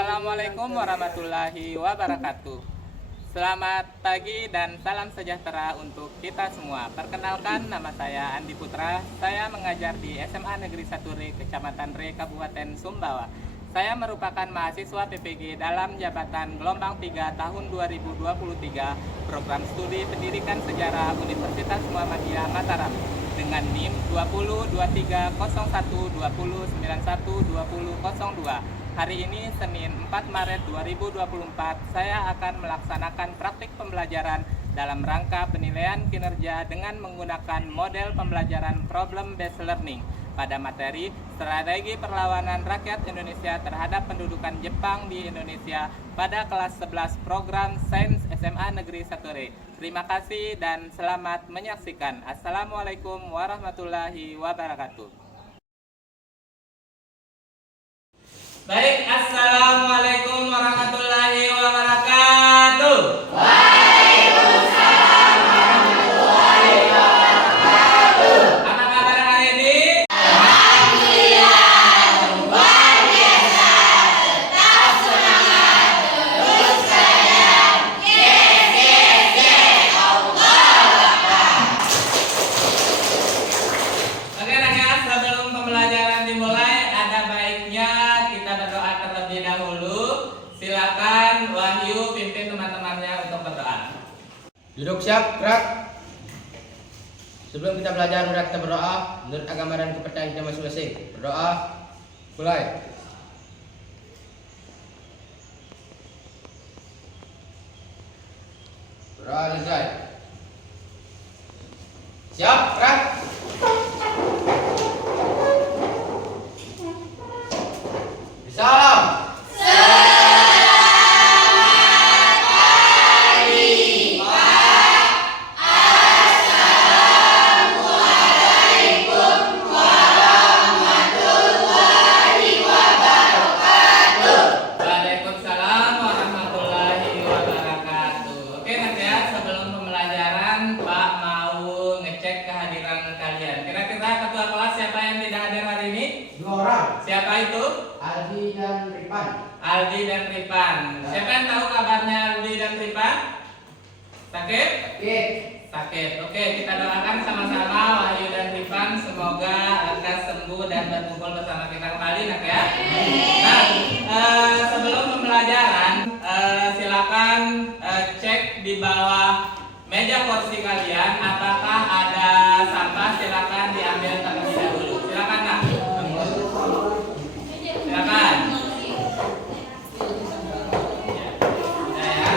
Assalamualaikum warahmatullahi wabarakatuh. Selamat pagi dan salam sejahtera untuk kita semua. Perkenalkan, nama saya Andi Putra. Saya mengajar di SMA Negeri 1 Re, Kecamatan Re, Kabupaten Sumbawa. Saya merupakan mahasiswa PPG dalam jabatan gelombang 3 tahun 2023 program studi Pendidikan Sejarah Universitas Muhammadiyah Mataram dengan NIM 20230120912002. Hari ini Senin 4 Maret 2024 saya akan melaksanakan praktik pembelajaran dalam rangka penilaian kinerja dengan menggunakan model pembelajaran problem based learning pada materi Strategi Perlawanan Rakyat Indonesia terhadap Pendudukan Jepang di Indonesia pada kelas 11 program Sains SMA Negeri 1 Re. Terima kasih dan selamat menyaksikan. Assalamualaikum warahmatullahi wabarakatuh. Baik, assalamualaikum warahmatullahi wabarakatuh. Waalaikumsalam warahmatullahi wabarakatuh. Apa kabar hari ini? Alhamdulillah, luar biasa. Tetap semangat, terus saja. Yes, yes, yes. Allahu Akbar. Oke rakyat, sebelum pembelajaran dimulai, ada baiknya kita berdoa terlebih dahulu. Silakan Wahyu pimpin teman-temannya untuk berdoa. Duduk siap, gerak. Sebelum kita belajar, mari kita berdoa menurut agama dan kepercayaan kita masing-masing. Berdoa, mulai. Berdoa selesai. Siap, gerak. Salam. Waalaikumsalam warahmatullahi wabarakatuh. Oke rakyat, sebelum pembelajaran Pak mau ngecek kehadiran kalian. Kira-kira ketua kelas siapa yang tidak hadir hari ini? 2 orang. Siapa itu? Aldi dan Ripan. Aldi dan Ripan. Siapa yang tahu kabarnya Aldi dan Ripan? Sakit? Oke. Sakit. Oke, kita doakan sama-sama Wahyu dan Ripan semoga lekas sembuh dan berkumpul bersama kita kembali, nak ya. Nah, sebelum pembelajaran, silakan cek di bawah meja kursi kalian apakah ada sampah. Silakan diambil terlebih dahulu. Silakan, nak. Silakan. Ya.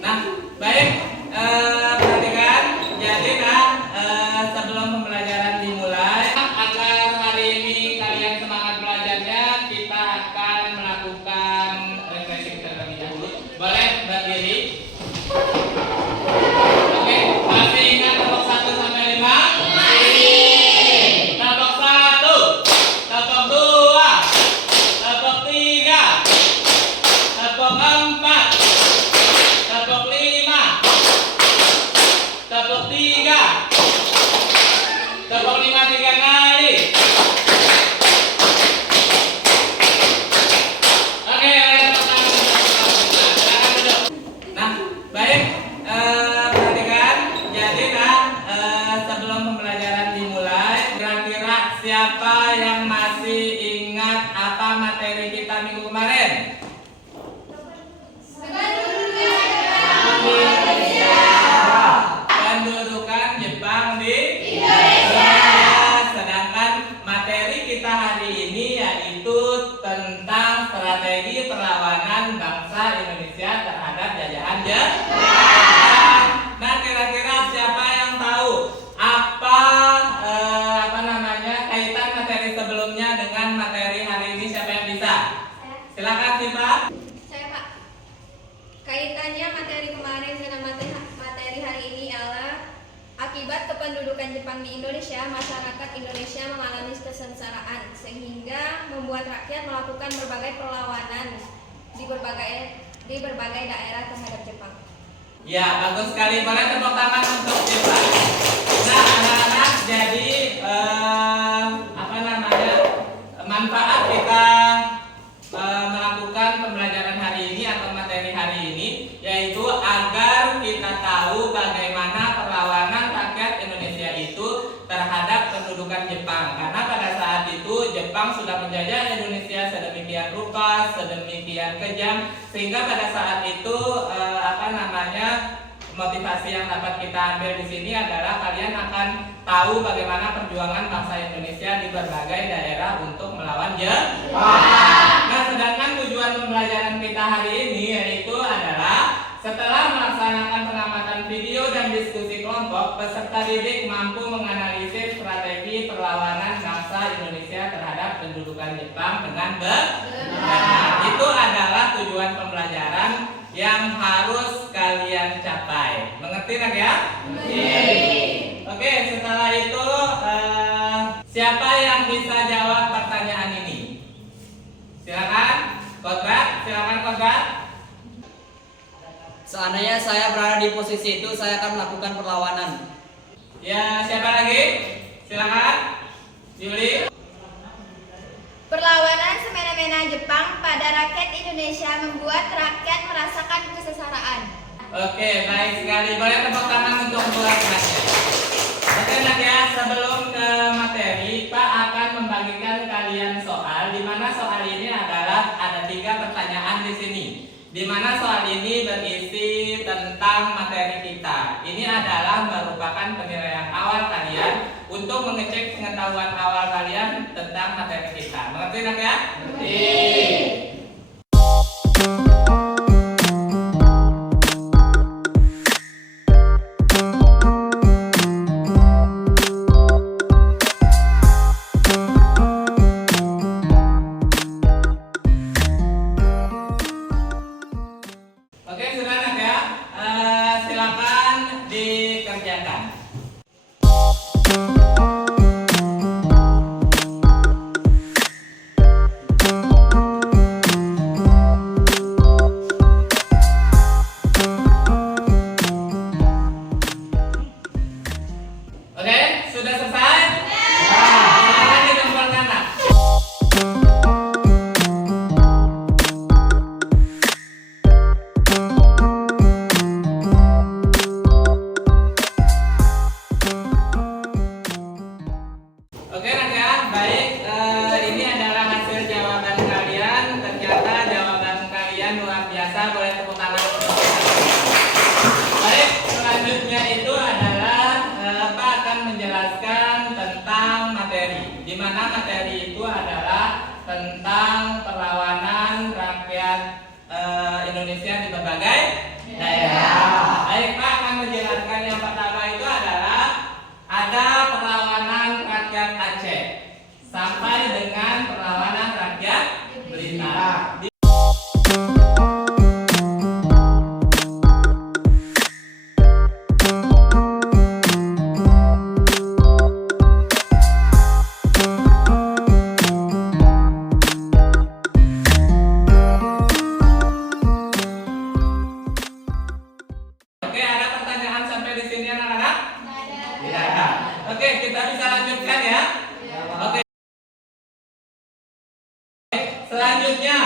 Nah, baik. Perhatikan. Jadi, sebelum pembelajaran dimulai, agar hari ini kalian semangat belajarnya, kita akan melakukan refreshing terlebih dahulu. Boleh berdiri. Oke, masih ingat kelompok 1 sampai 5? Kelompok 1, kelompok 2, kelompok 3, kelompok 4, kelompok 5, kelompok 3, kelompok 5 3 kali. Oke, ayo pertama silakan duduk. Nah, baik, perhatikan. Jadi sebelum pembelajaran dimulai, kira-kira siapa yang masih ingat apa materi kita minggu kemarin? Pendudukan Jepang di Indonesia. Sedangkan materi kita hari ini yaitu tentang strategi perlawanan bangsa Indonesia terhadap jajahan Jepang. Nah, kira-kira siapa yang tahu apa kaitan materi sebelumnya dengan materi hari ini? Siapa yang bisa? Silakan Siva. Saya Pak. Kaitannya materi kemarin dengan materi hari ini adalah akibat kependudukan Jepang di Indonesia, masyarakat Indonesia mengalami kesengsaraan sehingga membuat rakyat melakukan berbagai perlawanan di berbagai daerah terhadap Jepang. Ya, bagus sekali. Boleh tepuk tangan untuk Siva. Nah, anak-anak, jadi manfaat kita melakukan tujuan pembelajaran hari ini atau materi hari ini, yaitu agar kita tahu bagaimana perlawanan rakyat Indonesia itu terhadap pendudukan Jepang. Karena pada saat itu Jepang sudah menjajah Indonesia sedemikian rupa, sedemikian kejam, sehingga pada saat itu motivasi yang dapat kita ambil di sini adalah kalian akan tahu bagaimana perjuangan bangsa Indonesia di berbagai daerah untuk melawan Jepang. Nah, sedangkan tujuan pembelajaran kita hari ini yaitu adalah setelah melaksanakan pengamatan video dan diskusi kelompok, peserta didik mampu menganalisis strategi perlawanan bangsa Indonesia terhadap pendudukan Jepang dengan benar. Itu adalah tujuan pembelajaran yang harus kalian capai. Mengerti nak ya? Oke, setelah itu siapa yang bisa jawab pertanyaan ini? Silakan, Kodrat. Silakan, Kodrat. Seandainya saya berada di posisi itu, saya akan melakukan perlawanan. Ya, siapa lagi? Silakan, Yuli. Perlawanan semena-mena Jepang pada rakyat Indonesia membuat rakyat merasakan kesengsaraan. Oke, baik sekali. Boleh tepuk tangan untuk kedua kelasnya. Oke, nak ya, sebelum ke materi, Pak akan membagikan kalian soal, di mana soal ini adalah ada 3 pertanyaan di sini. Di mana soal ini berisi tentang materi kita. Ini adalah merupakan penilaian awal kalian untuk mengecek pengetahuan awal kalian tentang materi kita. Mengerti nak ya? Oke, sudah nak ya? Silakan dikerjakan. Oke, sudah selesai? Silakan dikumpulkan nak. Oke nak ya, baik. Ini adalah hasil jawaban kalian. Ternyata jawaban kalian luar biasa. Boleh tepuk tangan. Baik, selanjutnya itu adalah Pak akan menjelaskan tentang materi. Di mana materi itu adalah tentang perlawanan rakyat Indonesia di berbagai daerah. Baik, Pak akan menjelaskan yang pertama itu adalah ada perlawanan rakyat Aceh sampai dengan perlawanan rakyat Blitar. Oke, ada pertanyaan sampai di sini anak-anak? Tidak ada. Oke, kita bisa lanjutkan ya. Oke. Selanjutnya,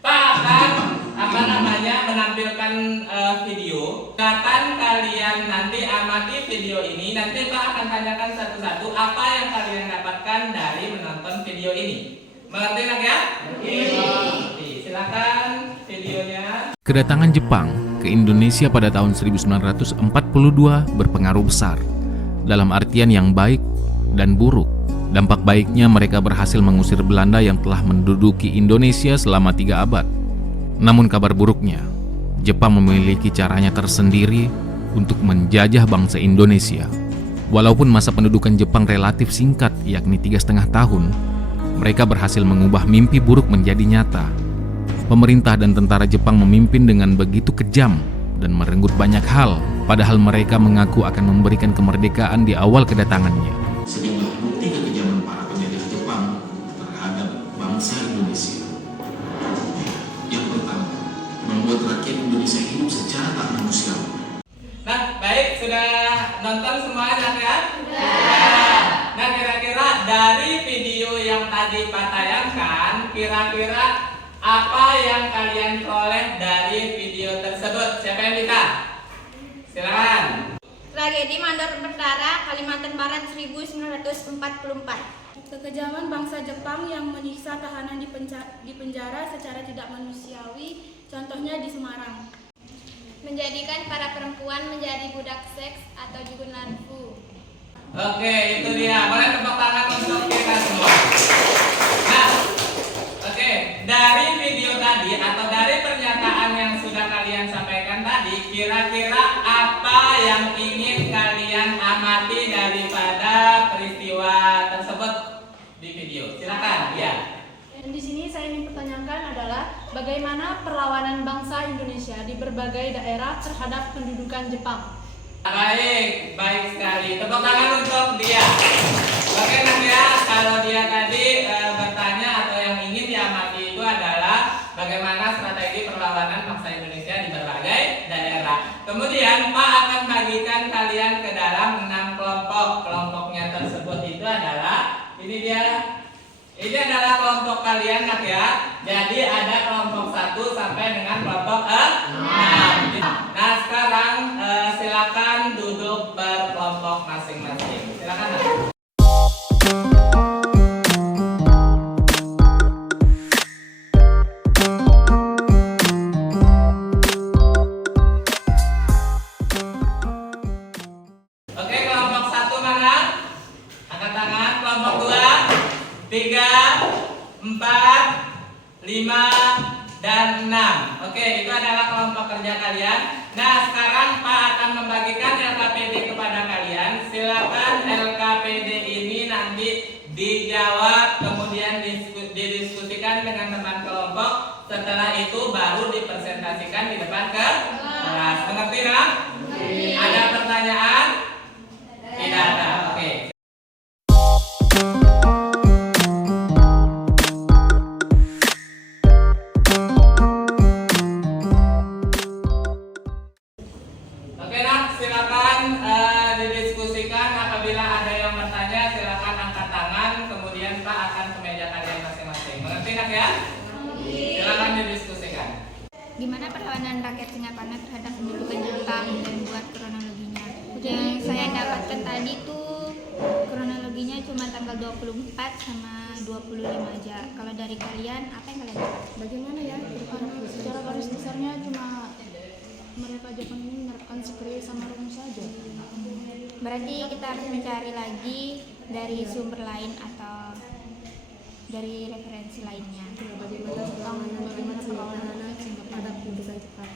Pak akan menampilkan video. Kapan kalian nanti amati video ini, nanti Pak akan tanyakan satu-satu apa yang kalian dapatkan dari menonton video ini. Mengerti nak ya? Mengerti. Silakan videonya. Kedatangan Jepang ke Indonesia pada tahun 1942 berpengaruh besar, dalam artian yang baik dan buruk. Dampak baiknya mereka berhasil mengusir Belanda yang telah menduduki Indonesia selama 3 abad. Namun kabar buruknya, Jepang memiliki caranya tersendiri untuk menjajah bangsa Indonesia. Walaupun masa pendudukan Jepang relatif singkat, yakni 3,5 tahun, mereka berhasil mengubah mimpi buruk menjadi nyata. Pemerintah dan tentara Jepang memimpin dengan begitu kejam dan merenggut banyak hal, padahal mereka mengaku akan memberikan kemerdekaan di awal kedatangannya. Sejumlah bukti kekejaman para penjajah Jepang terhadap bangsa Indonesia. Yang pertama, membuat rakyat Indonesia hidup secara tak manusiawi. Nah, baik, sudah nonton semua anak ya? Sudah. Nah, kira-kira dari video yang tadi Pak tayangkan, kira-kira apa yang kalian peroleh dari video tersebut? Siapa yang bisa? Silakan. Tragedi Mandor Berdarah, Kalimantan Barat 1944. Kekejaman bangsa Jepang yang menyiksa tahanan di penjara secara tidak manusiawi, contohnya di Semarang. Menjadikan para perempuan menjadi budak seks atau juga narko. Oke, itu dia. Boleh tepuk tangan untuk kita semua. Nah, oke, dari video tadi atau dari pernyataan yang sudah kalian sampaikan tadi, kira-kira apa yang ingin kalian amati daripada peristiwa tersebut di video? Silakan, ya. Dan di sini saya ingin pertanyakan adalah bagaimana perlawanan bangsa Indonesia di berbagai daerah terhadap pendudukan Jepang. Baik, baik sekali. Tepuk tangan untuk dia. Oke, nanti ya, kalau dia tadi bertanya atau yang ingin diamati itu adalah bagaimana strategi perlawanan bangsa Indonesia di berbagai daerah. Kemudian Pak akan bagikan kalian ke dalam 6 kelompok. Kelompoknya tersebut itu adalah ini dia. Ini adalah kelompok kalian, nak ya. Jadi ada kelompok 1 sampai dengan kelompok 6. Nah, sekarang silakan duduk berkelompok masing-masing. Silakan, nak. Oke, kelompok 1 mana? Angkat tangan. Kelompok 2, 3, 4, 5, dan 6. Oke, itu adalah kelompok kerja kalian. Nah, sekarang Pak akan membagikan LKPD kepada kalian. Silakan LKPD ini nanti dijawab, kemudian didiskusikan dengan teman kelompok. Setelah itu baru dipresentasikan di depan kelas. Mengerti, nak? Ada pertanyaan? Tidak ada. Oke. Oke, nak, silakan didiskusikan. Apabila ada yang bertanya, silakan angkat tangan. Kemudian Pak akan ke meja kalian masing-masing. Mengerti, nak ya? Silakan didiskusikan. Gimana perlawanan rakyat Singaparna terhadap pendudukan Jepang dan buat kronologinya. Yang saya dapatkan tadi tuh kronologinya cuma tanggal 24 sama 25 aja. Kalau dari kalian apa yang kalian dapat? Bagaimana ya? Secara garis besarnya cuma mereka Jepang ini menerapkan sekre sama Rom saja. Berarti kita harus mencari lagi dari sumber lain atau dari referensi lainnya. Bagaimana perlawanan terhadap pendudukan Jepang.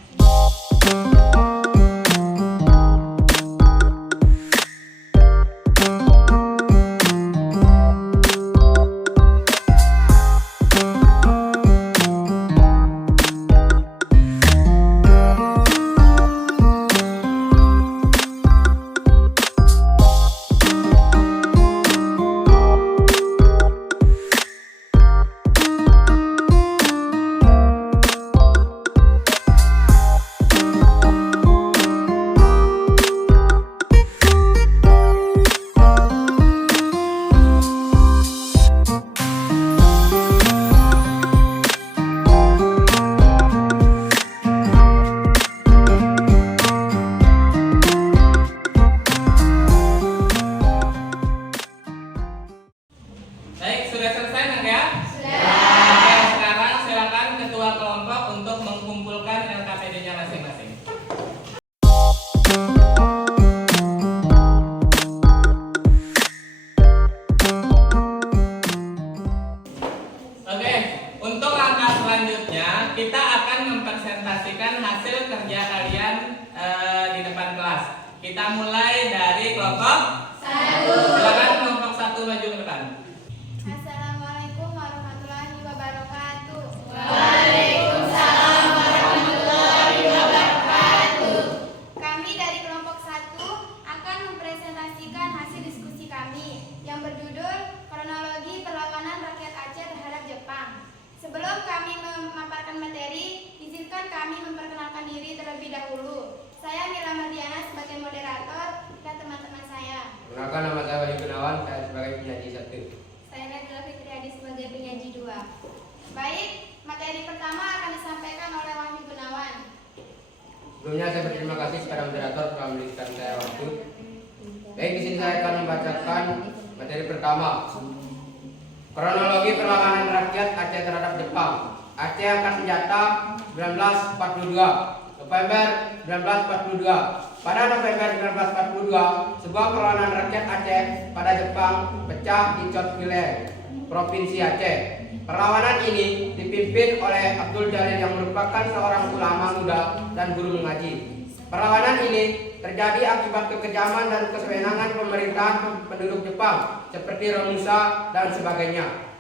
Baik, sudah selesai, nak ya? Oke, sekarang silakan ketua kelompok untuk mengumpulkan LKPD-nya masing-masing. Oke, untuk langkah selanjutnya kita akan mempresentasikan hasil kerja kalian di depan kelas. Kita mulai dari kelompok 1. Silakan kelompok 1 maju ke depan. Assalamualaikum warahmatullahi wabarakatuh. Waalaikumsalam warahmatullahi wabarakatuh. Kami dari kelompok 1 akan mempresentasikan hasil diskusi kami yang berjudul Kronologi Perlawanan Rakyat Aceh Terhadap Jepang. Sebelum kami memaparkan materi, izinkan kami memperkenalkan diri terlebih dahulu. Saya Mila Mardiana sebagai moderator dan teman-teman saya. Perkenalkan, nama saya Wahyu Gunawan, saya sebagai penyaji 1. Sebelumnya saya berterima kasih kepada moderator telah memberikan saya waktu. Baik, di sini saya akan membacakan materi pertama. Kronologi perlawanan rakyat Aceh terhadap Jepang. Aceh Angkat Senjata 1942. November 1942. Pada November 1942, sebuah perlawanan rakyat Aceh pada Jepang pecah di Chotwileng, Provinsi Aceh. Perlawanan ini dipimpin oleh Abdul Jalil yang merupakan seorang ulama muda dan guru mengaji. Perlawanan ini terjadi akibat kekejaman dan kesewenangan pemerintahan penduduk Jepang seperti Romusa dan sebagainya.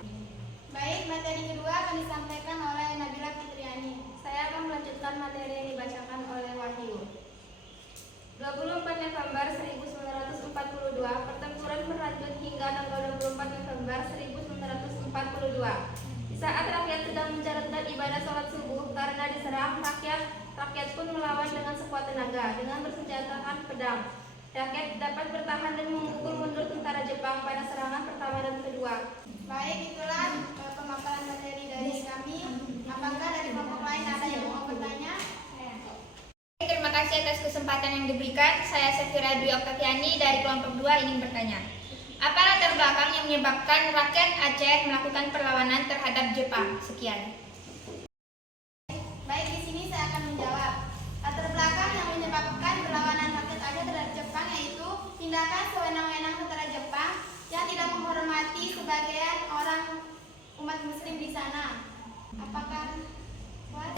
Baik, materi kedua akan disampaikan oleh Nabila Fitriani. Saya akan melanjutkan materi yang dibacakan oleh Wahyu. 24 November 1942, pertempuran berlanjut hingga tanggal 24 November 1942. Di saat rakyat sedang menjalankan ibadah sholat subuh karena diserang, rakyat pun melawan dengan sekuat tenaga dengan bersenjatakan pedang. Rakyat dapat bertahan dan memukul mundur tentara Jepang pada serangan pertama dan kedua. Baik, itulah pemaparan materi dari kami. Apakah dari kelompok lain ada yang mau bertanya? Terima kasih atas kesempatan yang diberikan. Saya Safira Dwi Oktaviani dari kelompok 2 ingin bertanya. Apa latar belakang yang menyebabkan rakyat Aceh melakukan perlawanan terhadap Jepang? Sekian. Baik, di sini saya akan menjawab. Latar belakang yang menyebabkan perlawanan rakyat Aceh terhadap Jepang yaitu tindakan sewenang-wenang tentara Jepang yang tidak menghormati sebagian orang umat muslim di sana. Apakah puas?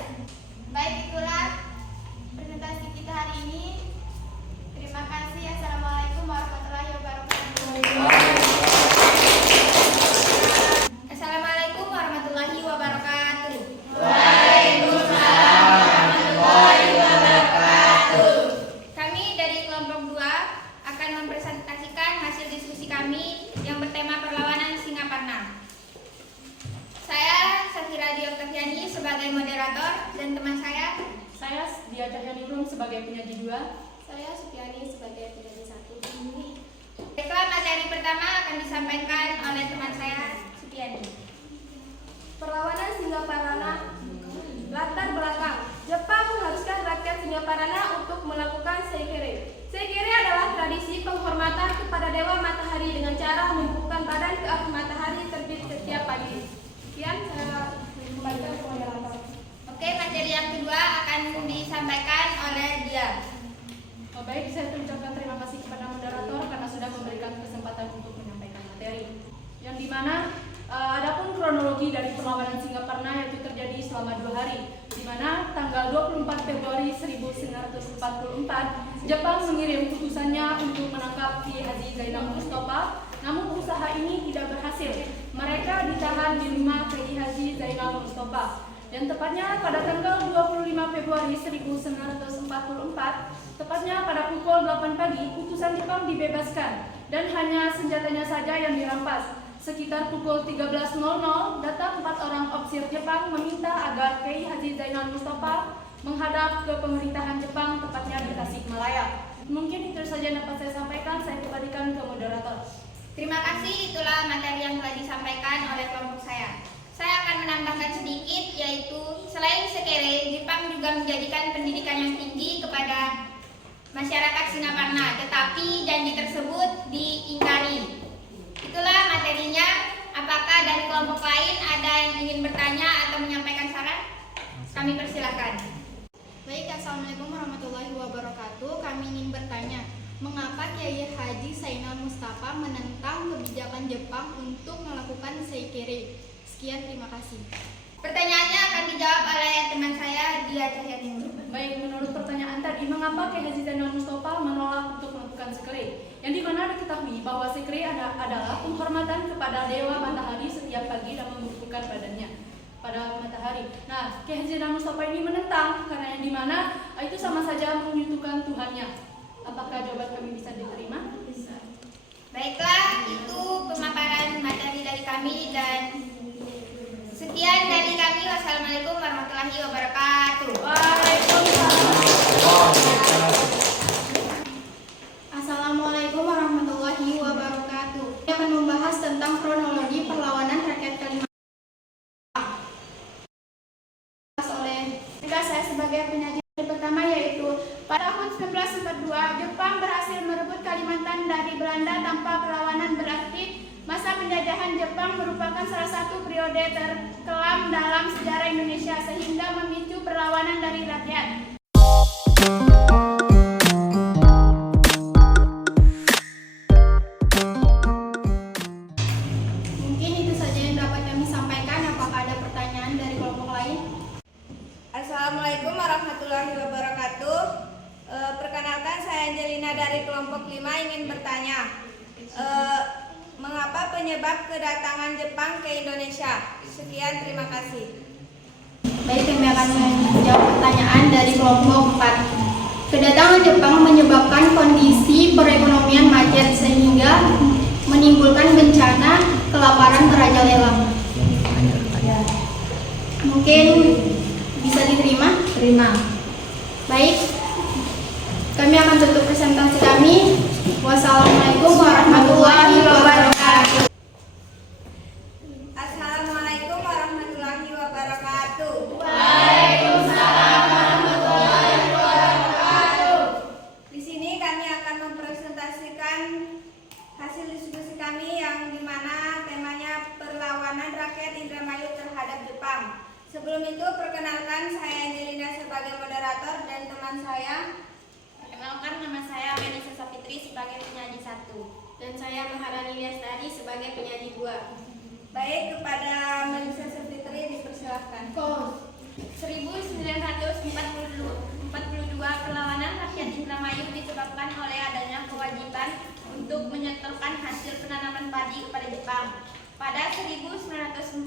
Baik, itulah presentasi kita hari ini. Terima kasih. Assalamualaikum warahmatullahi wabarakatuh. Assalamualaikum warahmatullahi wabarakatuh. Waalaikumsalam warahmatullahi wabarakatuh. Kami dari kelompok 2 akan mempresentasikan hasil diskusi kami yang bertema perlawanan Singaparna. Saya Safira Dwi Oktaviani sebagai moderator dan teman saya Dia Cahyani Rum sebagai penyaji 2. Saya Supiani sebagai penyaji 1. Baiklah, materi pertama akan disampaikan oleh teman saya Supiani. Perlawanan Singaparna. Latar belakang. Jepang mengharuskan rakyat Singaparna untuk melakukan seikere. Seikere adalah tradisi penghormatan kepada dewa matahari dengan cara membubuhkan badan ke arah matahari terbit setiap pagi. Sekian, saya kembalikan ke moderator. Oke, materi yang kedua akan disampaikan oleh dia. Baik, saya ucapkan terima kasih kepada moderator karena sudah memberikan kesempatan untuk menyampaikan materi. Yang dimana adapun kronologi dari perlawanan Singaparna yaitu terjadi selama 2 hari, di mana tanggal 24 Februari 1944 Jepang mengirim utusannya untuk menangkap Kiai Haji Zainal Mustafa. Namun usaha ini tidak berhasil. Mereka ditahan di rumah Kiai Haji Zainal Mustafa. Dan tepatnya pada tanggal 25 Februari 1944, tepatnya pada pukul 8 pagi, utusan Jepang dibebaskan dan hanya senjatanya saja yang dirampas. Sekitar pukul 13.00, datang 4 orang ofisir Jepang meminta agar Kiai Haji Zainal Mustafa menghadap ke pemerintahan Jepang, tepatnya di Tasikmalaya. Mungkin itu saja yang dapat saya sampaikan, saya kembalikan ke moderator. Terima kasih, itulah materi yang telah disampaikan oleh kelompok saya. Saya akan menambahkan sedikit, yaitu selain sekere, Jepang juga menjadikan pendidikan yang tinggi kepada masyarakat Singaparna, tetapi janji tersebut diingkari. Itulah materinya. Apakah dari kelompok lain ada yang ingin bertanya atau menyampaikan saran? Kami persilahkan. Baik, Assalamualaikum warahmatullahi wabarakatuh. Kami ingin bertanya, mengapa Kiai Haji Zainal Mustafa menentang kebijakan Jepang untuk melakukan seikere? Sekian, terima kasih. Pertanyaannya akan dijawab oleh teman saya, Dia Cahyani. Baik, menurut pertanyaan tadi, mengapa Kiai Haji Zainal Mustafa menolak untuk melakukan sekre? Yang dimana diketahui bahwa sekre adalah penghormatan kepada dewa matahari setiap pagi dan membubuhkan badannya pada matahari. Nah, Kiai Haji Zainal Mustafa ini menentang karena yang dimana itu sama saja menyekutukan Tuhannya. Apakah jawaban kami bisa diterima? Bisa. Baiklah, itu pemaparan materi dari kami dan sekian dari kami. Wassalamualaikum warahmatullahi wabarakatuh. Assalamualaikum warahmatullahi wabarakatuh. Saya akan membahas tentang kronologi perlawanan rakyat Kalimantan. Oleh saya sebagai penyaji Yang pertama yaitu pada tahun 1942 Jepang berhasil merebut Kalimantan dari Belanda tanpa perlawanan berarti masa penjajahan Jepang merupakan salah satu periode terkelam dalam sejarah Indonesia sehingga memicu perlawanan dari rakyat. Mungkin itu saja yang dapat kami sampaikan. Apakah ada pertanyaan dari kelompok lain? Assalamualaikum warahmatullahi wabarakatuh. Perkenalkan, saya Angelina dari kelompok 5 ingin bertanya, mengapa penyebab kedatangan Jepang ke Indonesia? Sekian, terima kasih. Baik, kami akan menjawab pertanyaan dari kelompok 4. Kedatangan Jepang menyebabkan kondisi perekonomian macet sehingga menimbulkan bencana kelaparan merajalela. Mungkin bisa diterima? Terima. Baik, kami akan tutup presentasi kami. Wassalamualaikum warahmatullahi wabarakatuh. Assalamualaikum warahmatullahi wabarakatuh. Waalaikumsalam warahmatullahi wabarakatuh. Di sini kami akan mempresentasikan hasil diskusi kami yang dimana temanya perlawanan rakyat Indramayu terhadap Jepang. Sebelum itu, perkenalkan, saya Angelina sebagai moderator dan teman saya. Perkenalkan, nama saya Melisa Sapitri sebagai penyaji 1 dan saya Maharani Lestari sebagai penyaji 2. Baik, kepada Melisa Sapitri dipersilahkan. 1942 perlawanan rakyat Indramayu disebabkan oleh adanya kewajiban untuk menyetorkan hasil penanaman padi kepada Jepang. Pada 1942,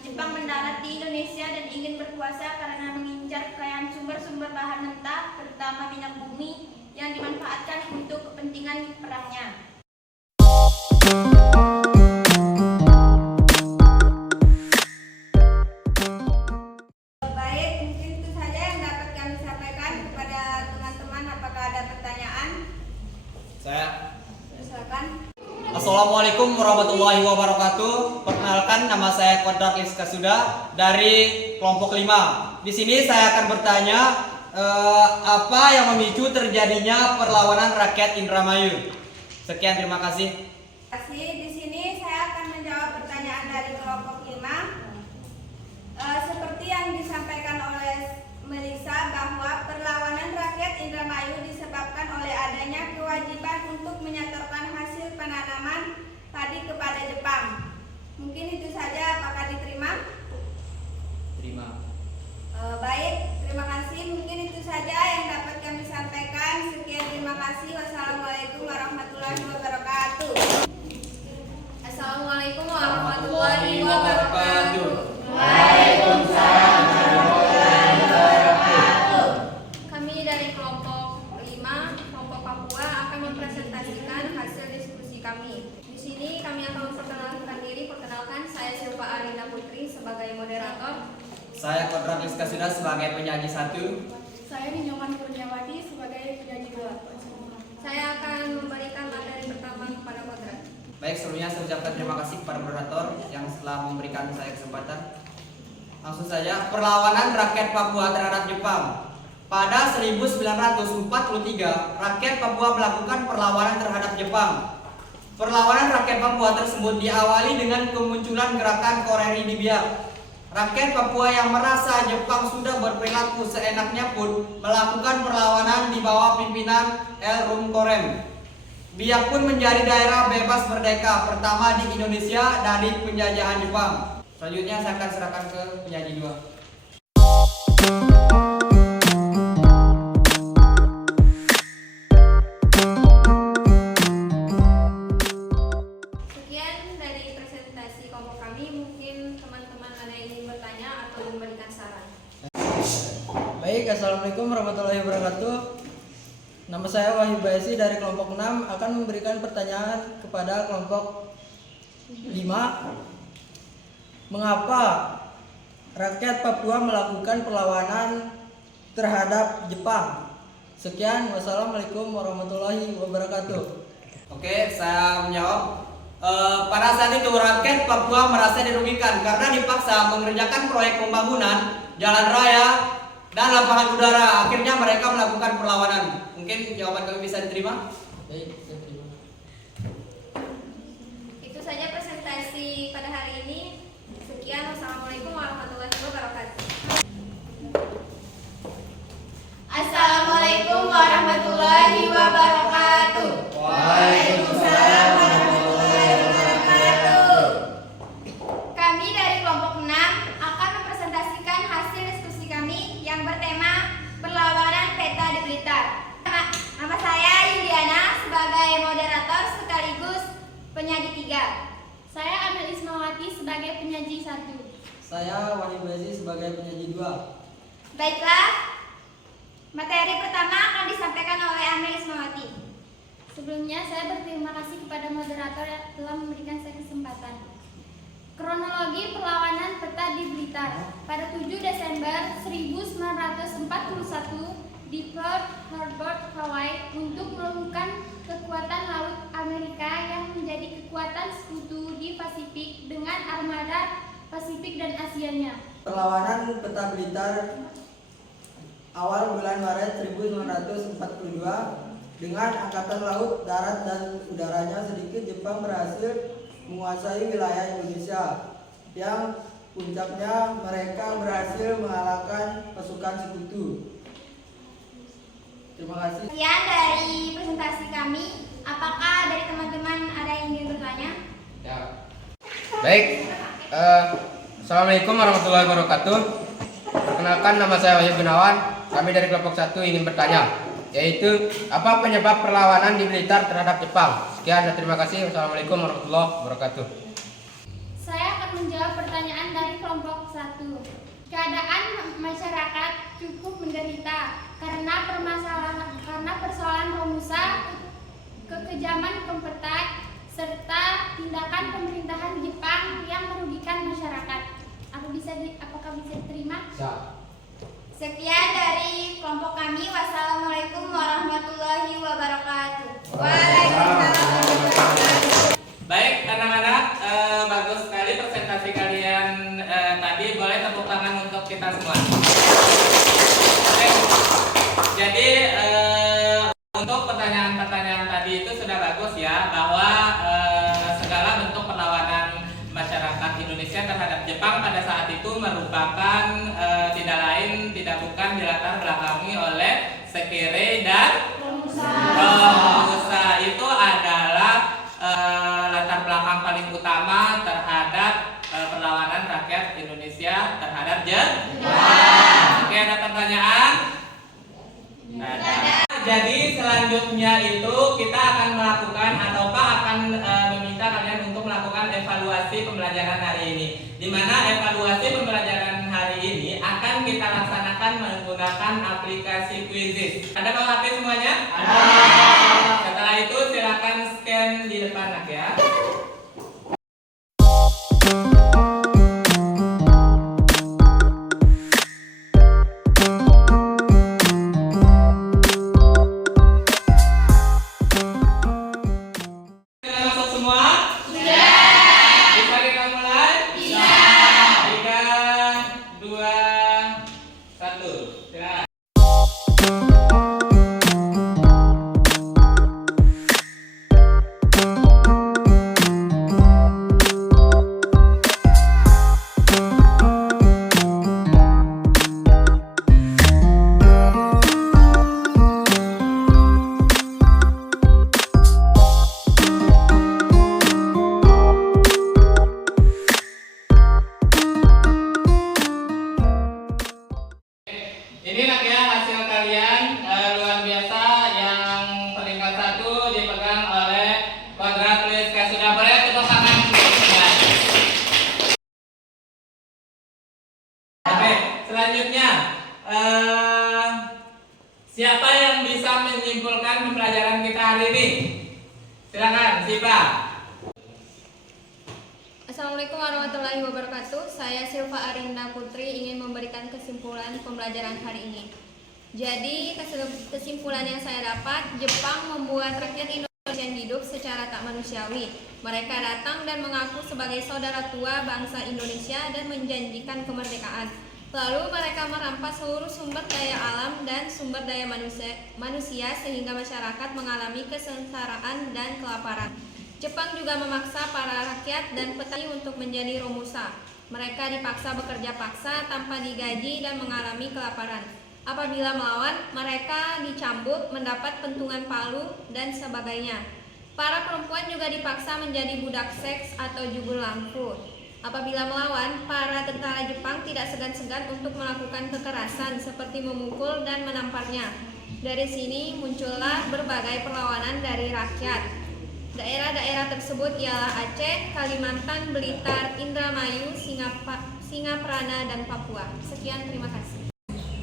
Jepang mendarat di Indonesia dan ingin berkuasa karena mengincar kekayaan sumber-sumber bahan mentah, terutama minyak bumi, yang dimanfaatkan untuk kepentingan perangnya. Baik, mungkin itu saja yang dapat kami sampaikan kepada teman-teman. Apakah ada pertanyaan? Saya. Silakan. Assalamualaikum warahmatullahi wabarakatuh. Perkenalkan, nama saya Kodrat Iskasuda dari kelompok 5. Di sini saya akan bertanya apa yang memicu terjadinya perlawanan rakyat Indramayu. Sekian, terima kasih. Di sini saya akan menjawab pertanyaan dari kelompok 5. Seperti yang disampaikan oleh Melisa bahwa perlawanan rakyat Indramayu disebabkan oleh adanya kewajiban untuk menyetorkan hasil penanaman padi kepada Jepang. Mungkin itu saja, apakah diterima? Terima. Baik, terima kasih. Mungkin itu saja yang dapat kami sampaikan. Sekian, terima kasih. Wassalamualaikum warahmatullahi wabarakatuh. Assalamualaikum warahmatullahi wabarakatuh. Waalaikumsalam warahmatullahi wabarakatuh. Kami dari kelompok 5, kelompok Papua akan mempresentasikan hasil diskusi kami. Di sini kami akan memperkenalkan diri. Perkenalkan, saya Silva Arina Putri sebagai moderator. Saya Kodrat Iskasuda sebagai penyaji 1. Saya Ninyoman Kurniawati sebagai penyaji 2. Saya akan memberikan materi pertama kepada Kodrat. Baik, sebelumnya saya ucapkan terima kasih kepada moderator yang telah memberikan saya kesempatan. Langsung saja, perlawanan rakyat Papua terhadap Jepang. Pada 1943, rakyat Papua melakukan perlawanan terhadap Jepang. Perlawanan rakyat Papua tersebut diawali dengan kemunculan gerakan Koreri di Biak. Rakyat Papua yang merasa Jepang sudah berperilaku seenaknya pun melakukan perlawanan di bawah pimpinan El Rum Korem. Biak pun menjadi daerah bebas merdeka pertama di Indonesia dari penjajahan Jepang. Selanjutnya saya akan serahkan ke penyaji 2. Sekian dari presentasi kelompok kami. Mungkin teman-teman ada yang ingin bertanya atau memberikan saran. Baik, Assalamualaikum warahmatullahi wabarakatuh. Nama saya Wahyu Baesi dari kelompok 6 akan memberikan pertanyaan kepada kelompok 5. Mengapa rakyat Papua melakukan perlawanan terhadap Jepang? Sekian, wassalamualaikum warahmatullahi wabarakatuh. Oke, saya menjawab. Pada saat itu rakyat Papua merasa dirugikan karena dipaksa mengerjakan proyek pembangunan jalan raya dan lapangan udara. Akhirnya mereka melakukan perlawanan. Mungkin jawaban kami bisa diterima? Baik, saya terima. Itu saja presentasi pada hari ini. Sekian, wassalamualaikum warahmatullahi wabarakatuh. Assalamualaikum warahmatullahi wabarakatuh. Waalaikumsalam warahmatullahi wabarakatuh. Kami dari kelompok 6 akan mempresentasikan hasil diskusi kami yang bertema perlawanan peta di Blitar. Nama saya Yuliana sebagai moderator sekaligus penyaji 3. Saya Amel Ismawati sebagai penyaji 1. Saya Wahyu Bazi sebagai penyaji 2. Baiklah, materi pertama akan disampaikan oleh Amel Ismawati. Sebelumnya saya berterima kasih kepada moderator yang telah memberikan saya kesempatan. Kronologi perlawanan peta di Blitar pada 7 Desember 1941 di Pearl Harbor, Hawaii untuk melumpuhkan kekuatan laut Amerika yang menjadi kekuatan sekutu di Pasifik dengan armada Pasifik dan Asianya. Perlawanan peta Blitar awal bulan Maret 1942 dengan angkatan laut, darat, dan udaranya sedikit Jepang berhasil menguasai wilayah Indonesia yang puncaknya mereka berhasil mengalahkan pasukan sekutu. Terima kasih. Sekian dari presentasi kami. Apakah dari teman-teman ada yang ingin bertanya? Ya. Baik. Assalamualaikum warahmatullahi wabarakatuh. Perkenalkan, nama saya Wahyu Gunawan. Kami dari kelompok 1 ingin bertanya, yaitu apa penyebab perlawanan di Blitar terhadap Jepang? Sekian dan terima kasih. Wassalamualaikum warahmatullahi wabarakatuh. Saya akan menjawab pertanyaan dari kelompok 1. Keadaan masyarakat cukup menderita karena persoalan Romusa, kekejaman pemberontak, serta tindakan pemerintahan Jepang yang merugikan masyarakat. Apakah bisa diterima? Sekian dari kelompok kami. Wassalamualaikum warahmatullahi wabarakatuh. Waalaikumsalam. Baik anak-anak, bagus sekali presentasi kalian tadi. Boleh tepuk tangan untuk kita semua. Baik. Jadi untuk pertanyaan-pertanyaan tadi itu sudah bagus ya, bahwa segala bentuk perlawanan masyarakat Indonesia terhadap Jepang pada saat itu merupakan tidak bukan dilatar belakangi oleh Sekirei dan Romusa. Itu adalah latar belakang paling utama terhadap perlawanan rakyat Indonesia terhadap Jepang. Oke, ada pertanyaan? Ada. Jadi selanjutnya itu kita akan melakukan ataukah akan meminta kalian untuk melakukan evaluasi pembelajaran hari ini. Di mana evaluasi pembelajaran hari ini akan kita laksanakan menggunakan aplikasi Quizizz. Ada bawa HP semuanya? Ada. Setelah itu silakan scan di depan nak ya. Ini nak ya hasil kalian luar biasa. Yang peringkat 1 dipegang oleh Kodrat Liska. Sudah boleh tepuk tangan untuk Oke, selanjutnya siapa yang bisa menyimpulkan pembelajaran kita hari ini? Silakan, Sipa. Assalamualaikum warahmatullahi wabarakatuh. Saya Silva Arinda Putri ingin memberikan kesimpulan pembelajaran hari ini. Jadi kesimpulan yang saya dapat, Jepang membuat rakyat Indonesia hidup secara tak manusiawi. Mereka datang dan mengaku sebagai saudara tua bangsa Indonesia dan menjanjikan kemerdekaan. Lalu mereka merampas seluruh sumber daya alam dan sumber daya manusia sehingga masyarakat mengalami kesengsaraan dan kelaparan. Jepang juga memaksa para rakyat dan petani untuk menjadi romusa. Mereka dipaksa bekerja paksa tanpa digaji dan mengalami kelaparan. Apabila melawan, mereka dicambuk, mendapat pentungan palu, dan sebagainya. Para perempuan juga dipaksa menjadi budak seks atau jubur lampu. Apabila melawan, para tentara Jepang tidak segan-segan untuk melakukan kekerasan seperti memukul dan menamparnya. Dari sini muncullah berbagai perlawanan dari rakyat. Daerah-daerah tersebut ialah Aceh, Kalimantan, Blitar, Indramayu, Singaparna, dan Papua. Sekian, terima kasih.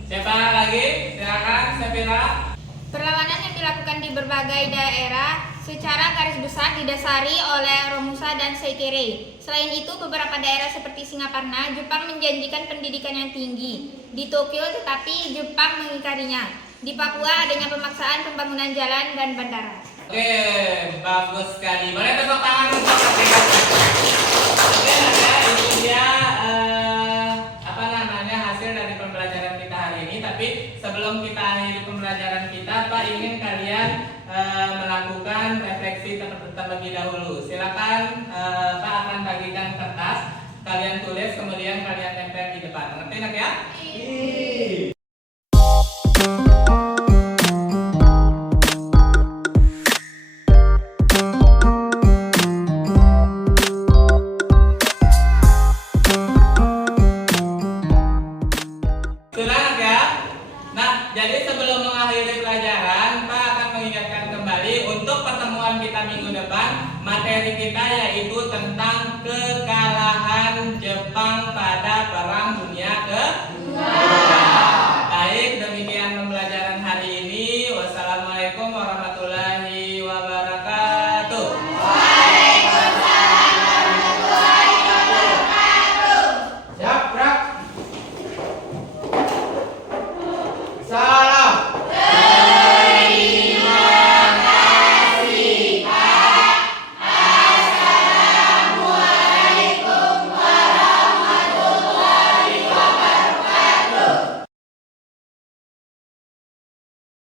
Siapa lagi? Silakan, Safira. Perlawanan yang dilakukan di berbagai daerah secara garis besar didasari oleh Romusa dan Seikere. Selain itu, beberapa daerah seperti Singaparna, Jepang menjanjikan pendidikan yang tinggi. Di Tokyo, tetapi Jepang mengingkarinya. Di Papua, adanya pemaksaan pembangunan jalan dan bandara. Oke, bagus sekali. Boleh tepuk tangan untuk mereka. Oke, itu dia hasil dari pembelajaran kita hari ini. Tapi sebelum kita akhiri pembelajaran kita, Pak ingin kalian melakukan refleksi terlebih dahulu. Silakan, Pak akan bagikan kertas, kalian tulis, kemudian kalian tempel di depan. Ngerti nak ya? Jadi sebelum mengakhiri pelajaran, Pak akan mengingatkan kembali untuk pertemuan kita minggu depan, materi kita yaitu tentang kekalahan Jepang pada